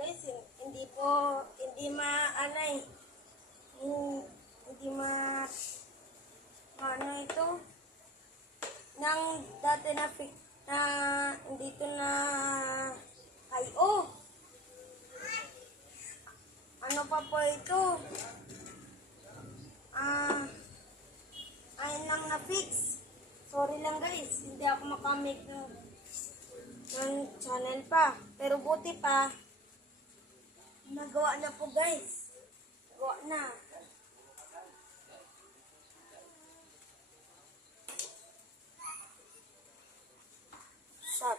guys, hindi hindi ano ito, nang dati na, dito na, ano pa po ito, ayun lang na-fix. Sorry lang guys, hindi ako makamake ng channel pa. Pero buti pa, nagawa na po guys. Nagawa na. Shot.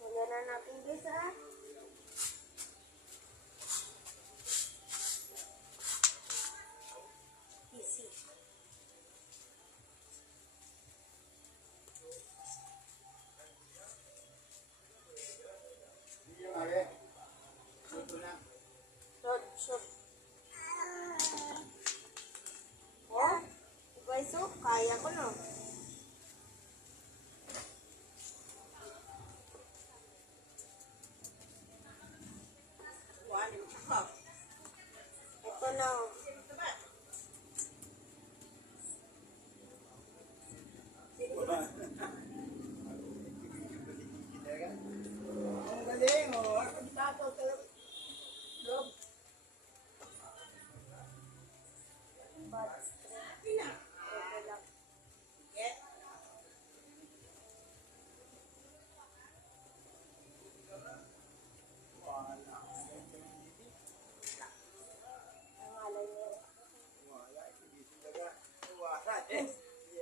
Lagyan na natin guys Easy. Shot. Oh, guys, kaya ko na. Ito na.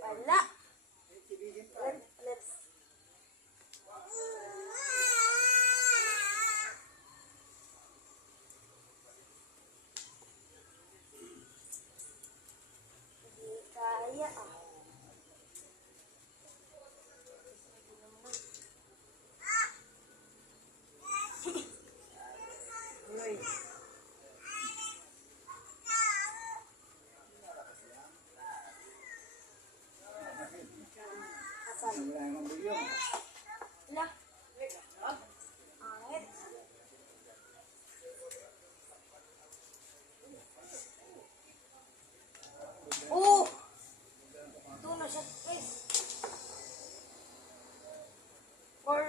Wala. Let's. Hindi kaya Lah. Angit. Oh! Ito na siya, guys. Or,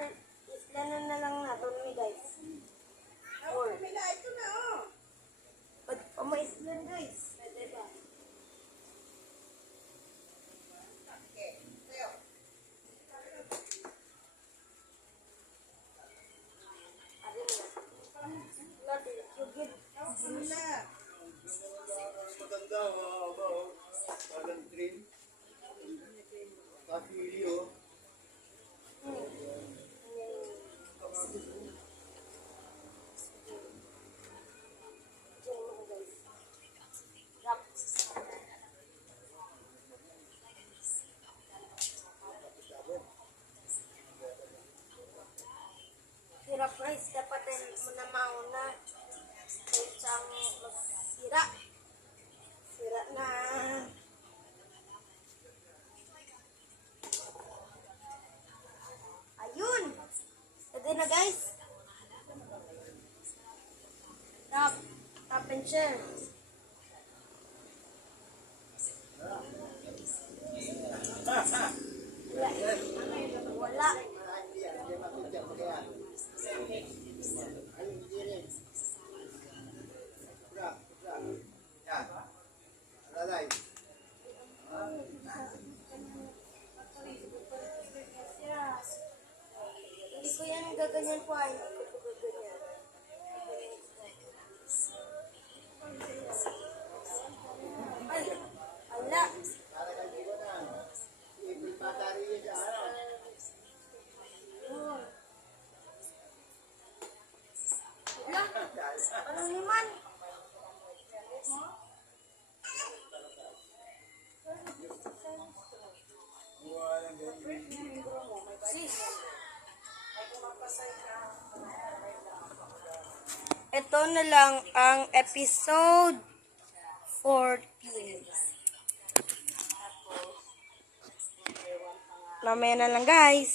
islanan na lang natin, guys. Or, ito na, ba't pa maislan, guys? Diba? Maganda, parang cream. Kapili, oh. Hirap guys, dapat mo na mauna. Siyang masira. Sira na. Ayun. Pwede na guys. Tap and share. Wala. Hindi ko yan gaganyan po ay. Hindi ko gaganyan. Ay, ala. Ano naman? Ito na lang ang episode 14. Mamaya na lang guys.